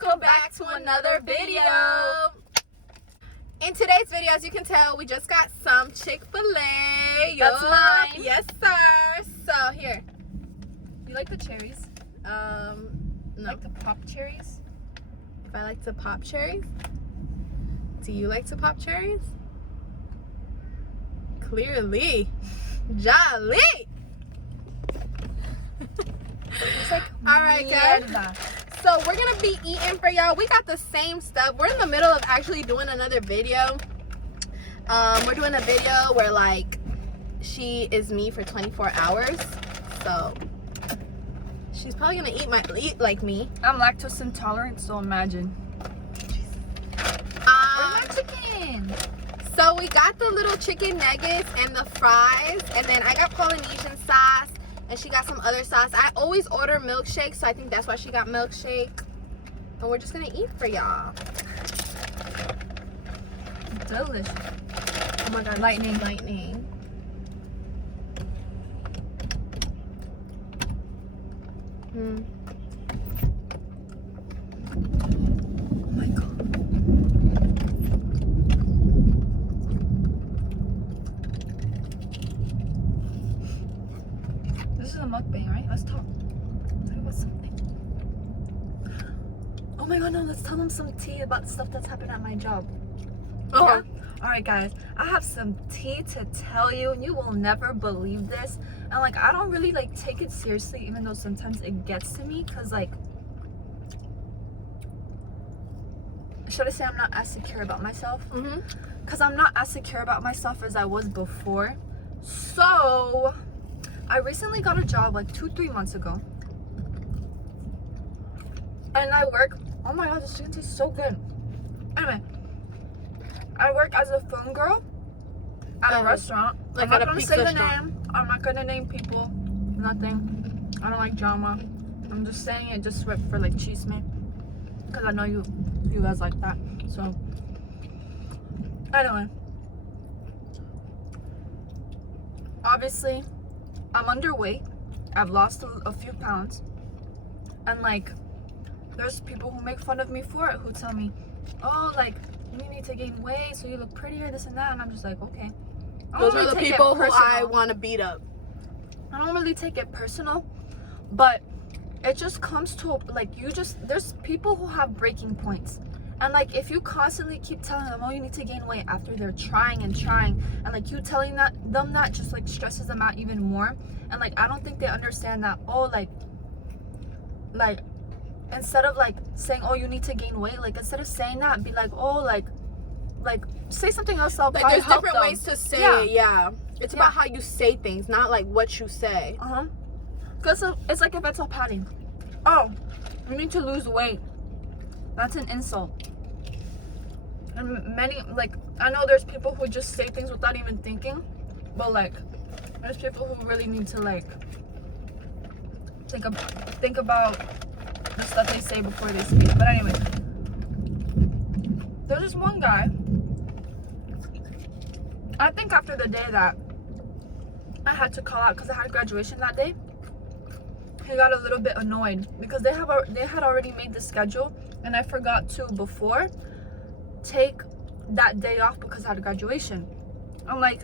welcome back to another video. In today's video, as you can tell, we just got some Chick-fil-A. That's mine. Yes, sir. So here. You like the cherries? No. Like the pop cherries? If I like to pop cherries, do you like to pop cherries? Clearly. Jolly. It's like all right, guys. mierda. So we're gonna be eating for y'all. We got the same stuff. We're in the middle of actually doing another video. We're doing a video where like she is me for 24 hours. So she's probably gonna eat like me. I'm lactose intolerant, so imagine. Where's my chicken? So we got the little chicken nuggets and the fries, and then I got Polynesian sauce, and she got some other sauce. I always order milkshake, so I think that's why she got milkshake. And we're just gonna eat for y'all. Delicious. Oh my god, Lightning. lightning. Oh my god. This is a mukbang, right? Let's talk about something. Oh my god, no, let's tell them some tea about the stuff that's happened at my job. Oh. Yeah? Alright guys, I have some tea to tell you. You will never believe this. And like, I don't really like take it seriously, even though sometimes it gets to me, because like, should I say I'm not as secure about myself? Because I'm not as secure about myself as I was before. So I recently got a job like 2-3 months ago, and I work, oh my god, this chicken tastes so good. Anyway, I work as a phone girl at a restaurant. Like I'm not at a gonna pizza say the restaurant. name. I'm not gonna name people. Nothing. I don't like drama. I'm just saying it just for like cheese me, because I know you guys like that. So anyway, obviously I'm underweight. I've lost a few pounds, and like there's people who make fun of me for it, who tell me, oh, like, you need to gain weight so you look prettier, this and that. And I'm just like, okay. I don't Those are really the take it people who I personal. want to beat up. I don't really take it personal, but it just comes to like, there's people who have breaking points, and like if you constantly keep telling them, oh, you need to gain weight, after they're trying and like you telling them that just like stresses them out even more. And like, I don't think they understand that, oh, like instead of like saying, oh, you need to gain weight, like instead of saying that, be like, oh, like say something else. Like there's different ways to say it. Yeah. It's about how you say things, not like what you say. Because it's like if I tell Patty, oh, you need to lose weight, that's an insult. And many, like, I know there's people who just say things without even thinking, but like there's people who really need to like think about the stuff they say before they speak. But anyway, there's this one guy, I think after the day that I had to call out because I had graduation that day, he got a little bit annoyed because they had already made the schedule, and I forgot to before take that day off because I had graduation. I'm like,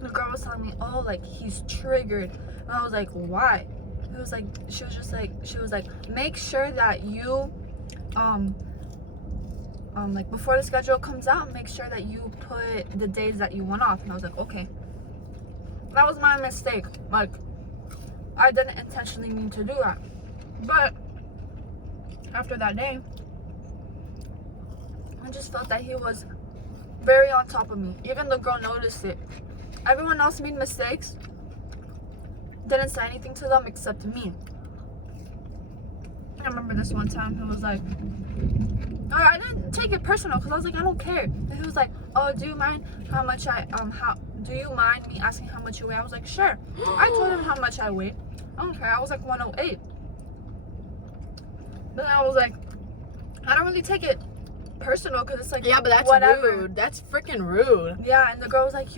the girl was telling me, oh, like he's triggered, and I was like, why? It was like, she was like, make sure that you like before the schedule comes out, make sure that you put the days that you want off. And I was like, okay. That was my mistake. Like, I didn't intentionally mean to do that. But after that day, I just felt that he was very on top of me. Even the girl noticed it. Everyone else made mistakes, didn't say anything to them except me. I remember this one time, he was like, I didn't take it personal because I was like, I don't care. And he was like, oh, do you mind how much do you mind me asking how much you weigh? I was like, sure. I told him how much I weighed. I don't care. I was like 108. Then I was like, I don't really take it personal because it's like, yeah, but that's whatever. rude. That's freaking rude. Yeah, and the girl was like,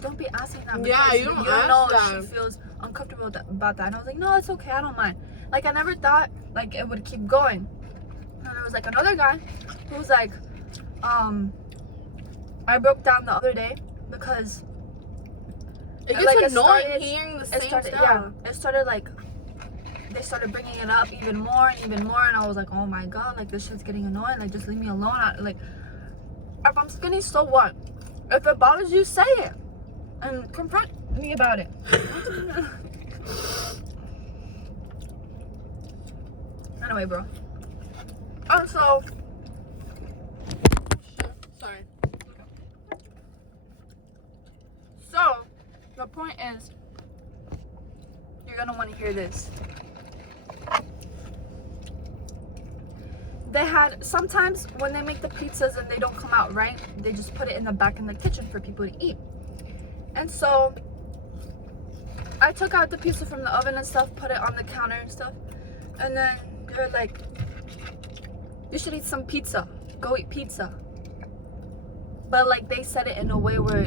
don't be asking that. Yeah, you don't ask that. She feels uncomfortable about that. And I was like, no, it's okay. I don't mind. Like, I never thought like it would keep going. And there was like another guy who was like, I broke down the other day because it gets like, annoying hearing the same stuff. Yeah, it started like, they started bringing it up even more, and I was like, oh my god, like this shit's getting annoying, like just leave me alone. Like, if I'm skinny, so what? If it bothers you, say it and confront me about it. Anyway, bro. So Sorry. So the point is, you're gonna want to hear this. They had, sometimes when they make the pizzas and they don't come out right, they just put it in the back in the kitchen for people to eat. And so I took out the pizza from the oven and stuff, put it on the counter and stuff, and then they're like, you should eat some pizza, go eat pizza. But like they said it in a way where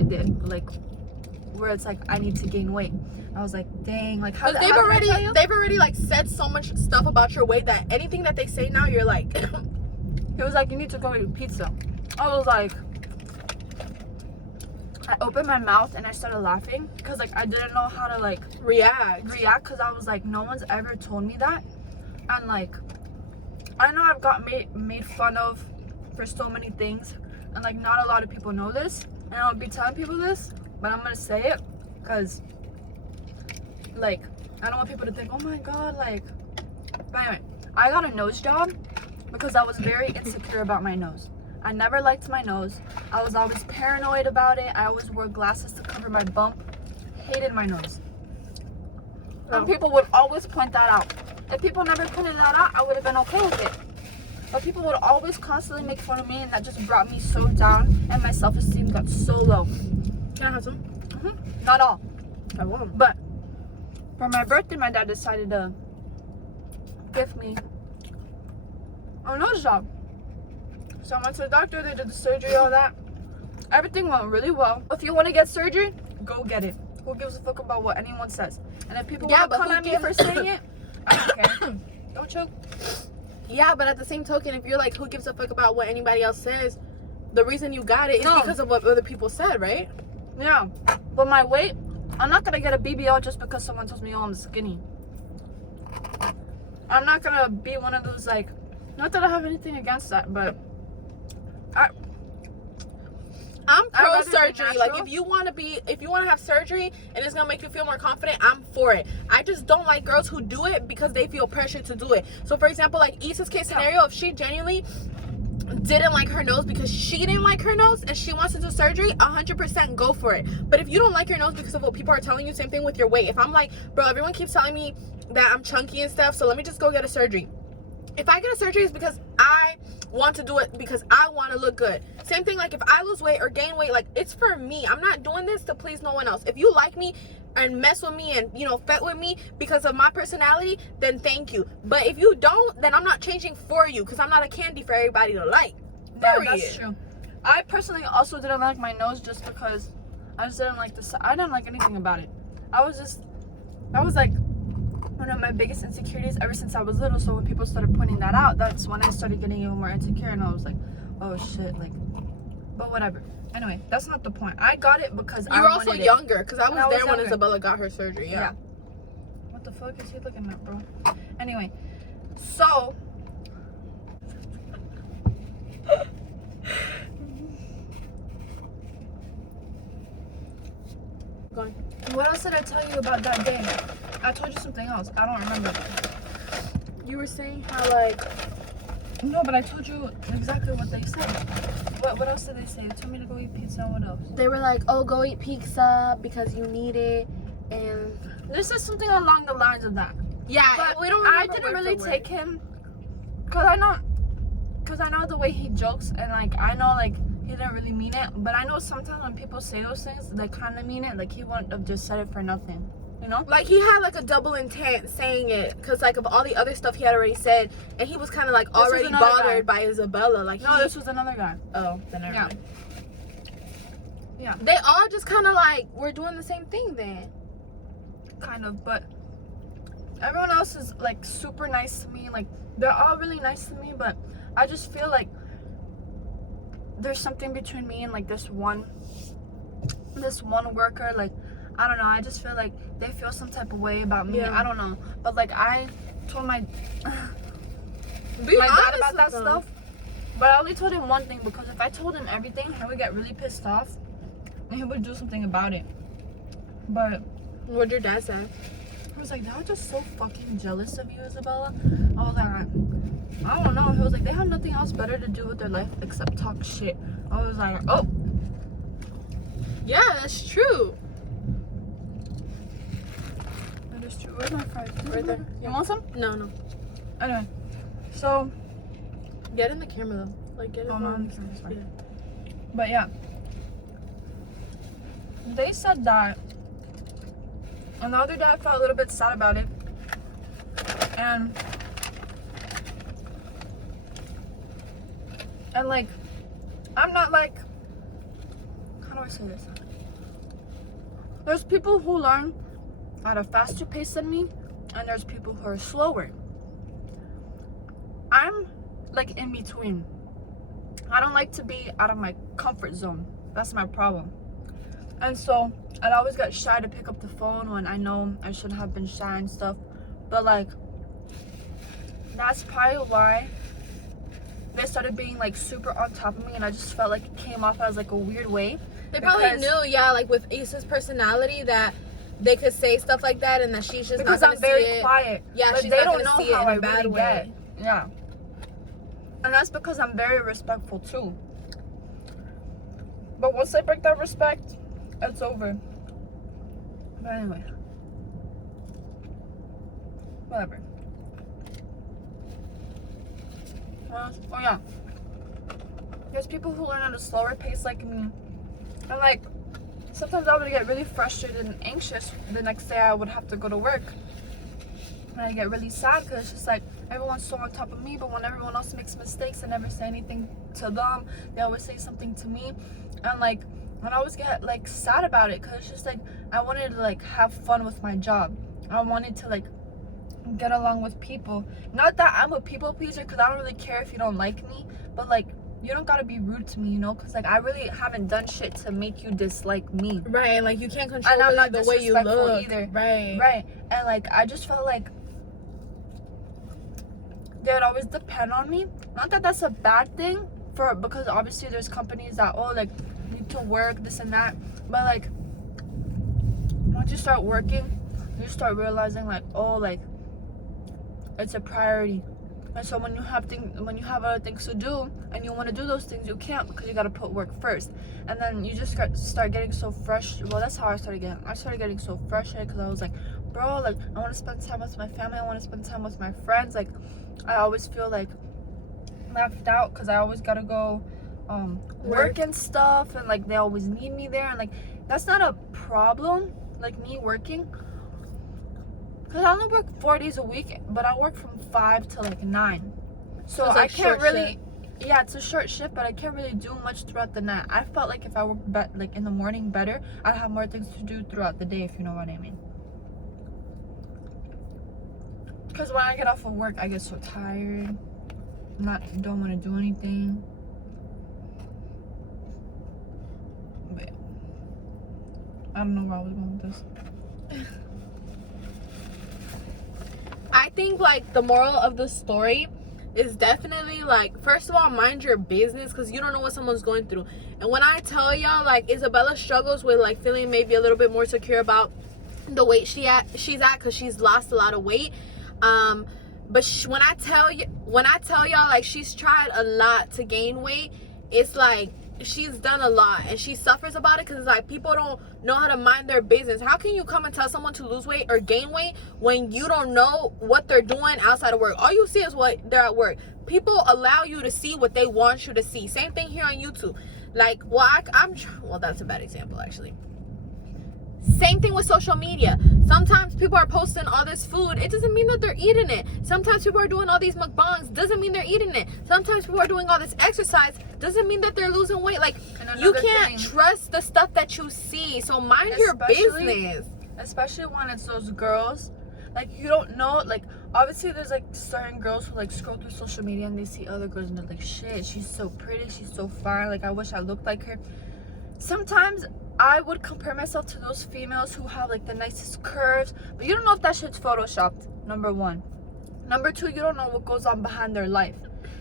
it's like I need to gain weight. I was like, dang, like how they've already like said so much stuff about your weight that anything that they say now, you're like he was like, you need to go eat pizza. I was like, I opened my mouth and I started laughing because like I didn't know how to like react because I was like, no one's ever told me that. And like I know I've got made fun of for so many things, and like not a lot of people know this, and I'll be telling people this, but I'm gonna say it because like I don't want people to think, oh my god, like. But anyway, I got a nose job because I was very insecure about my nose. I never liked my nose. I was always paranoid about it. I always wore glasses to cover my bump. Hated my nose. And people would always point that out. If people never pointed that out, I would have been okay with it. But people would always constantly make fun of me, and that just brought me so down, and my self-esteem got so low. Can I have some? Not all. I won't. But for my birthday, my dad decided to gift me a nose job. So I went to the doctor, they did the surgery, all that. Everything went really well. If you want to get surgery, go get it. Who gives a fuck about what anyone says? And if people want to come at me for saying it, I don't care. Don't choke. Yeah, but at the same token, if you're like, who gives a fuck about what anybody else says, the reason you got it is because of what other people said, right? Yeah. But my weight, I'm not going to get a BBL just because someone tells me, oh, I'm skinny. I'm not going to be one of those, like, not that I have anything against that, but I'm pro surgery. Like if you want to have surgery and it's gonna make you feel more confident, I'm for it. I just don't like girls who do it because they feel pressure to do it. So for example, like Issa's case scenario, if she genuinely didn't like her nose because she didn't like her nose and she wants to do surgery, 100% go for it. But if you don't like your nose because of what people are telling you, same thing with your weight. If I'm like, bro, everyone keeps telling me that I'm chunky and stuff, so let me just go get a surgery. If I get a surgery, it's because I want to do it because I want to look good. Same thing, like if I lose weight or gain weight, like it's for me. I'm not doing this to please no one else. If you like me and mess with me and, you know, fet with me because of my personality, then thank you. But if you don't, then I'm not changing for you because I'm not a candy for everybody to like. Yeah, that's true. I personally also didn't like my nose just because I just didn't like I didn't like anything about it. That was like one of my biggest insecurities ever since I was little. So when people started pointing that out, that's when I started getting even more insecure, and I was like, oh shit, like, but whatever. Anyway, that's not the point. I got it because I wanted it. You were also younger, because I was there when Isabella got her surgery. Yeah. What the fuck is he looking at, bro? Anyway, so going. What else did I tell you about that day? I told you something else. I don't remember. You were saying how like... No, but I told you exactly what they said. What else did they say? They told me to go eat pizza. What else? They were like, oh, go eat pizza because you need it. And they said something along the lines of that. Yeah, but we don't. I didn't really take him because I know the way he jokes, and like I know like he didn't really mean it. But I know sometimes when people say those things, they kind of mean it. Like he wouldn't have just said it for nothing. You know? Like he had like a double intent saying it because like of all the other stuff he had already said, and he was kind of like already bothered by Isabella. Like no, this was another guy. Oh, then never mind. Yeah. They all just kind of like were doing the same thing then. Kind of, but everyone else is like super nice to me. Like they're all really nice to me, but I just feel like there's something between me and like this one worker. Like I don't know, I just feel like they feel some type of way about me. I don't know, but like I told my dad about that stuff, but I only told him one thing, because if I told him everything, he would get really pissed off and he would do something about it. But what'd your dad say? He was like, they're just so fucking jealous of you, Isabella. I was like, I don't know. He was like, they have nothing else better to do with their life except talk shit. I was like, oh. Yeah, that's true. That is true. Where's my fries? Right there. You want some? No. Anyway, so. Get in the camera though. Like, get it. Oh, no, in the camera, sorry. Yeah. But yeah. They said that. And the other day I felt a little bit sad about it. And like, I'm not like, how do I say this? There's people who learn at a faster pace than me, and there's people who are slower. I'm like in between. I don't like to be out of my comfort zone. That's my problem. And so I'd always get shy to pick up the phone when I know I shouldn't have been shy and stuff. But like, that's probably why they started being like super on top of me, and I just felt like it came off as like a weird way. They probably knew, yeah, like with Issa's personality, that they could say stuff like that, and that she's just because not gonna I'm very see it. quiet. Yeah, like, she's they not don't gonna know see how it in I a bad really way. get. Yeah. And that's because I'm very respectful too. But once I break that respect, it's over. But anyway. Whatever. Oh yeah. There's people who learn at a slower pace like me. And like, sometimes I would get really frustrated and anxious the next day I would have to go to work. And I get really sad because it's just like, everyone's so on top of me, but when everyone else makes mistakes, I never say anything to them. They always say something to me. And like, I always get like sad about it, because it's just like, I wanted to like have fun with my job. I wanted to like get along with people. Not that I'm a people pleaser, because I don't really care if you don't like me, but like, you don't gotta be rude to me, you know, because like, I really haven't done shit to make you dislike me. Right, like you can't control and I'm not the way you look either. Right. And like, I just felt like they would always depend on me. Not that that's a bad thing, because obviously there's companies that, oh, like, need to work, this and that. But like, once you start working, you start realizing like, oh, like, it's a priority. And so when you have other things to do and you want to do those things, you can't, because you got to put work first. And then you just start getting so frustrated. Well, that's how I started getting so frustrated, because I was like, bro, like, I want to spend time with my family, I want to spend time with my friends. Like, I always feel like left out, because I always got to go work and stuff, and like, they always need me there. And like, that's not a problem, like me working, because I only work 4 days a week, but I work from 5 to like 9. So like, I can't really, yeah, it's a short shift, but I can't really do much throughout the night. I felt like if I worked like in the morning better, I'd have more things to do throughout the day, if you know what I mean. Because when I get off of work, I get so tired, don't want to do anything. But yeah. I don't know where I was going with this. I think like the moral of the story is definitely like, first of all, mind your business, because you don't know what someone's going through. And when I tell y'all, like, Isabella struggles with like feeling maybe a little bit more secure about the weight she's at, because she's lost a lot of weight. But when I tell y'all, like, she's tried a lot to gain weight, it's like she's done a lot, and she suffers about it, because it's like, people don't know how to mind their business. How can you come and tell someone to lose weight or gain weight when you don't know what they're doing outside of work? All you see is what they're at work. People allow you to see what they want you to see. Same thing here on YouTube. Like, well, well, that's a bad example, actually. Same thing with social media. Sometimes people are posting all this food. It doesn't mean that they're eating it. Sometimes people are doing all these mukbangs. Doesn't mean they're eating it. Sometimes people are doing all this exercise. Doesn't mean that they're losing weight. Like, you can't trust the stuff that you see. So mind your business. Especially when it's those girls Like, you don't know, like, obviously there's like certain girls who like scroll through social media and they see other girls and they're like, shit, she's so pretty, she's so fine, like I wish I looked like her. Sometimes I would compare myself to those females who have like the nicest curves, but you don't know if that shit's photoshopped, number one. Number two, you don't know what goes on behind their life.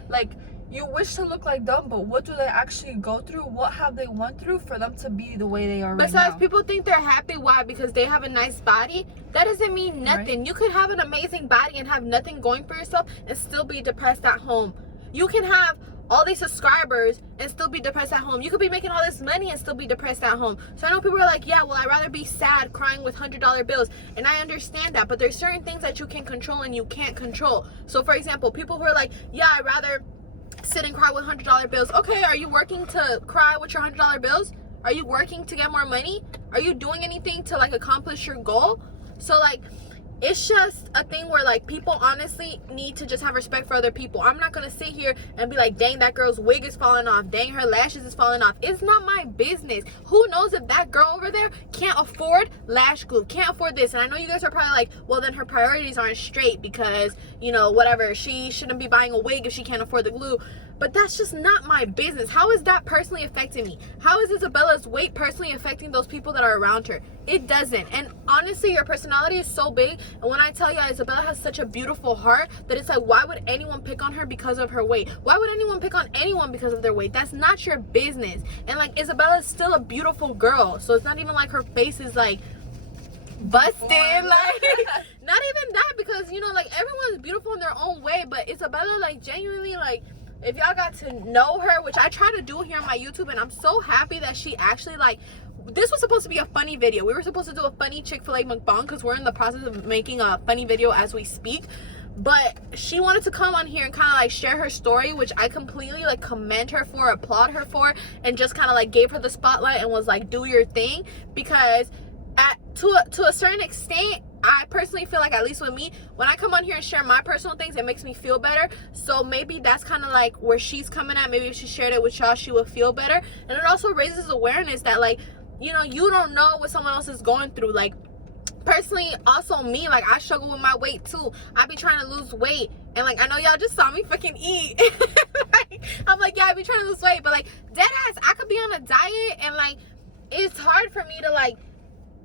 Like, you wish to look like them, but what do they actually go through? What have they went through for them to be the way they are right Besides, now? people think they're happy. Why? Because they have a nice body. That doesn't mean nothing. Right. You could have an amazing body and have nothing going for yourself and still be depressed at home. You can have all these subscribers and still be depressed at home. You could be making all this money and still be depressed at home. So I know people are like, yeah, well, I'd rather be sad crying with $100 bills. And I understand that, but there's certain things that you can control and you can't control. So for example, people who are like, yeah, I'd rather sit and cry with $100 bills. Okay, are you working to cry with your $100 bills? Are you working to get more money? Are you doing anything to like accomplish your goal? So like, it's just a thing where like people honestly need to just have respect for other people. I'm not gonna sit here and be like, dang, that girl's wig is falling off, dang, her lashes is falling off. It's not my business. Who knows if that girl over there can't afford lash glue, can't afford this? And I know you guys are probably like, well, then her priorities aren't straight because, you know, whatever, she shouldn't be buying a wig if she can't afford the glue. But that's just not my business. How is that personally affecting me? How is Isabella's weight personally affecting those people that are around her? It doesn't. And honestly, your personality is so big. And when I tell you, Isabella has such a beautiful heart that it's like, why would anyone pick on her because of her weight? Why would anyone pick on anyone because of their weight? That's not your business. And like, Isabella is still a beautiful girl. So it's not even like her face is like busted. Like, not even that, because, you know, like everyone's beautiful in their own way. But Isabella, like, genuinely, like, if y'all got to know her, which I try to do here on my YouTube, and I'm so happy that she actually, like, this was supposed to be a funny video. We were supposed to do a funny Chick-fil-A mukbang because we're in the process of making a funny video as we speak. But she wanted to come on here and kind of like share her story, which I completely like commend her for, applaud her for, and just kind of like gave her the spotlight and was like, do your thing. Because to a certain extent, I personally feel like, at least with me, when I come on here and share my personal things, it makes me feel better. So maybe that's kind of like where she's coming at. Maybe if she shared it with y'all, she would feel better. And it also raises awareness that, like, you know, you don't know what someone else is going through. Like, personally, also me, like, I struggle with my weight too. I be trying to lose weight, and like, I know y'all just saw me fucking eat. Like, I'm like, yeah, I be trying to lose weight, but like, dead ass, I could be on a diet, and like, it's hard for me to like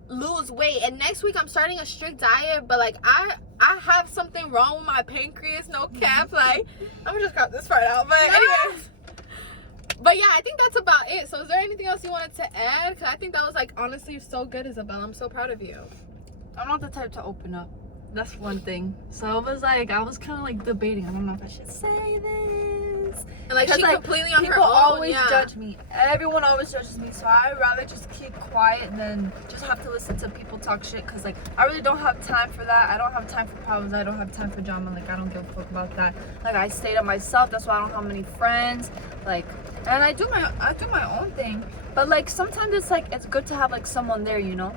lose weight. And next week I'm starting a strict diet, but like, I have something wrong with my pancreas, no cap. Like, I'm gonna just cut this part out, but anyways. But yeah, I think that's about it. So is there anything else you wanted to add? Because I think that was like honestly so good, Isabelle. I'm so proud of you. I'm not the type to open up. That's one thing. So it was like, I was kind of like debating. I don't know if I should say this. And like, she like, completely on her people own. always judge me. Everyone always judges me. So I'd rather just keep quiet than just have to listen to people talk shit. Because like, I really don't have time for that. I don't have time for problems. I don't have time for drama. Like, I don't give a fuck about that. Like, I stay to myself. That's why I don't have many friends. Like, and I do my own thing. But like, sometimes it's like, it's good to have like someone there, you know?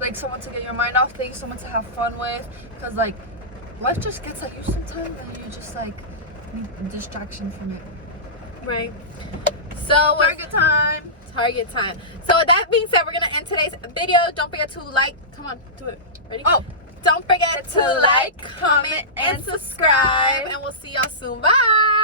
Like, someone to get your mind off things, someone to have fun with. Because like, life just gets at you sometimes, and you just like need a distraction from it. Right. So Target time. Target time. So with that being said, we're gonna end today's video. Don't forget to like, come on, do it. Ready? Oh, don't forget to like, comment, and subscribe. And we'll see y'all soon. Bye.